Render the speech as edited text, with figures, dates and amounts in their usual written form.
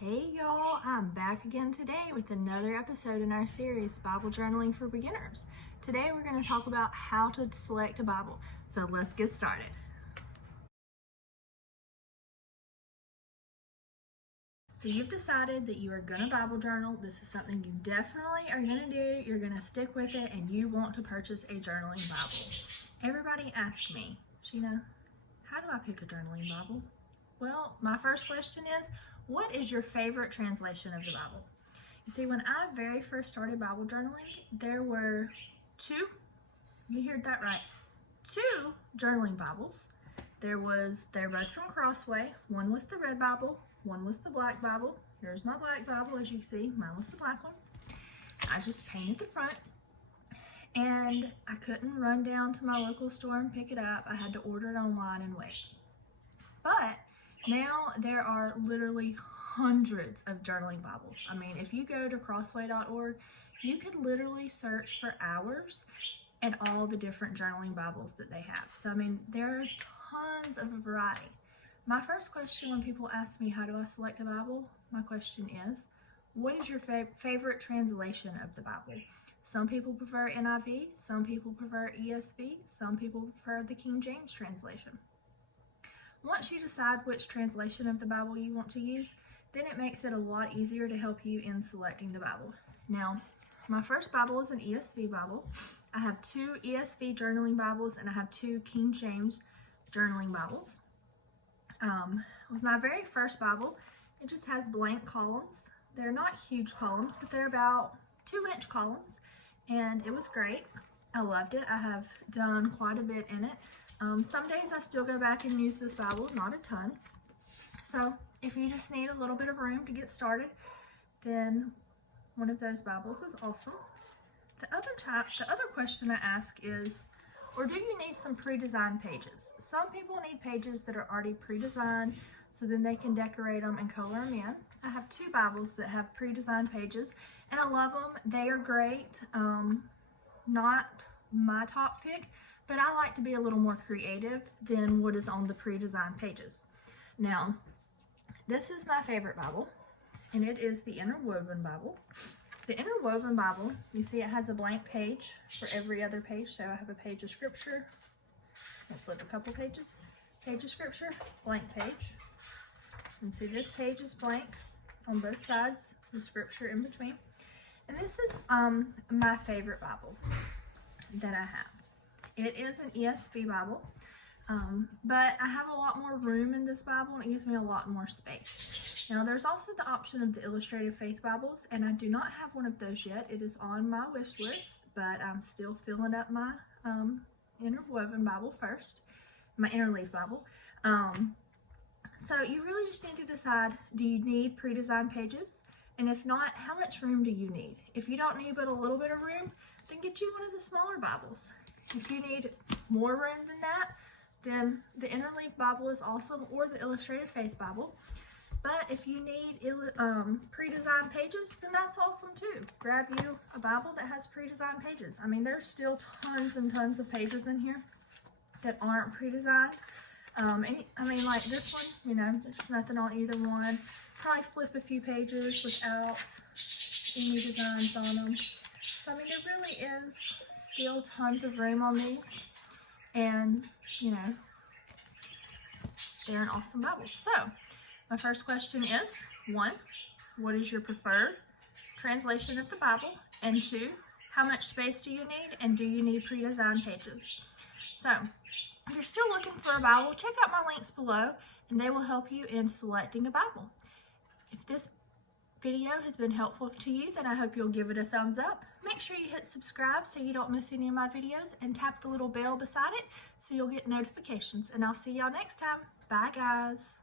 Hey y'all, I'm back again today with another episode in our series, Bible Journaling for Beginners. Today we're going to talk about how to select a Bible. So let's get started. So you've decided that you are going to Bible journal. This is something you definitely are going to do. You're going to stick with it and you want to purchase a journaling Bible. Everybody asks me, Sheena, how do I pick a journaling Bible? Well, my first question is, what is your favorite translation of the Bible? You see, when I very first started Bible journaling, there were two, you heard that right, two journaling Bibles. They're both from Crossway. One was the red Bible, one was the black Bible. Here's my black Bible, as you see, mine was the black one. I just painted the front, and I couldn't run down to my local store and pick it up. I had to order it online and wait. But now there are literally hundreds of journaling Bibles. I mean, if you go to crossway.org, you could literally search for hours at all the different journaling Bibles that they have. So, I mean, there are tons of variety. My first question when people ask me, how do I select a Bible? My question is, what is your favorite translation of the Bible? Some people prefer NIV, some people prefer ESV, some people prefer the King James translation. Once you decide which translation of the Bible you want to use, then it makes it a lot easier to help you in selecting the Bible. Now, my first Bible is an ESV Bible. I have two ESV journaling Bibles and I have two King James journaling Bibles. With my very first Bible, it just has blank columns. They're not huge columns, but they're about 2-inch columns, and it was great. I loved it. I have done quite a bit in it. Some days I still go back and use this Bible, not a ton. So if you just need a little bit of room to get started, then one of those Bibles is awesome. The other question I ask is, or do you need some pre-designed pages? Some people need pages that are already pre-designed so then they can decorate them and color them in. I have two Bibles that have pre-designed pages and I love them. They are great. Not my top pick, but I like to be a little more creative than what is on the pre-designed pages. Now, this is my favorite Bible, and it is the Interwoven Bible. The Interwoven Bible, you see it has a blank page for every other page, so I have a page of scripture. Let's flip a couple pages. Page of scripture, blank page. And see this page is blank on both sides, the scripture in between. And this is my favorite Bible that I have. It is an ESV Bible, but I have a lot more room in this Bible and it gives me a lot more space. Now there's also the option of the Illustrated Faith Bibles, and I do not have one of those yet. It is on my wish list, but I'm still filling up my Interwoven Bible first, my Interleaf Bible. So you really just need to decide, do you need pre-designed pages? And if not, how much room do you need? If you don't need but a little bit of room, then get you one of the smaller Bibles. If you need more room than that, then the Interleaf Bible is awesome, or the Illustrated Faith Bible. But if you need pre-designed pages, then that's awesome too. Grab you a Bible that has pre-designed pages. I mean, there's still tons and tons of pages in here that aren't pre-designed. I mean, like this one, you know, there's nothing on either one. Probably flip a few pages without any designs on them. So, I mean, there really is still tons of room on these, and you know, they're an awesome Bible. So my first question is, 1, what is your preferred translation of the Bible? And 2, how much space do you need, and do you need pre-designed pages? So if you're still looking for a Bible, check out my links below and they will help you in selecting a Bible. If this video has been helpful to you, then I hope you'll give it a thumbs up. Make sure you hit subscribe so you don't miss any of my videos, and tap the little bell beside it so you'll get notifications. And I'll see y'all next time. Bye guys.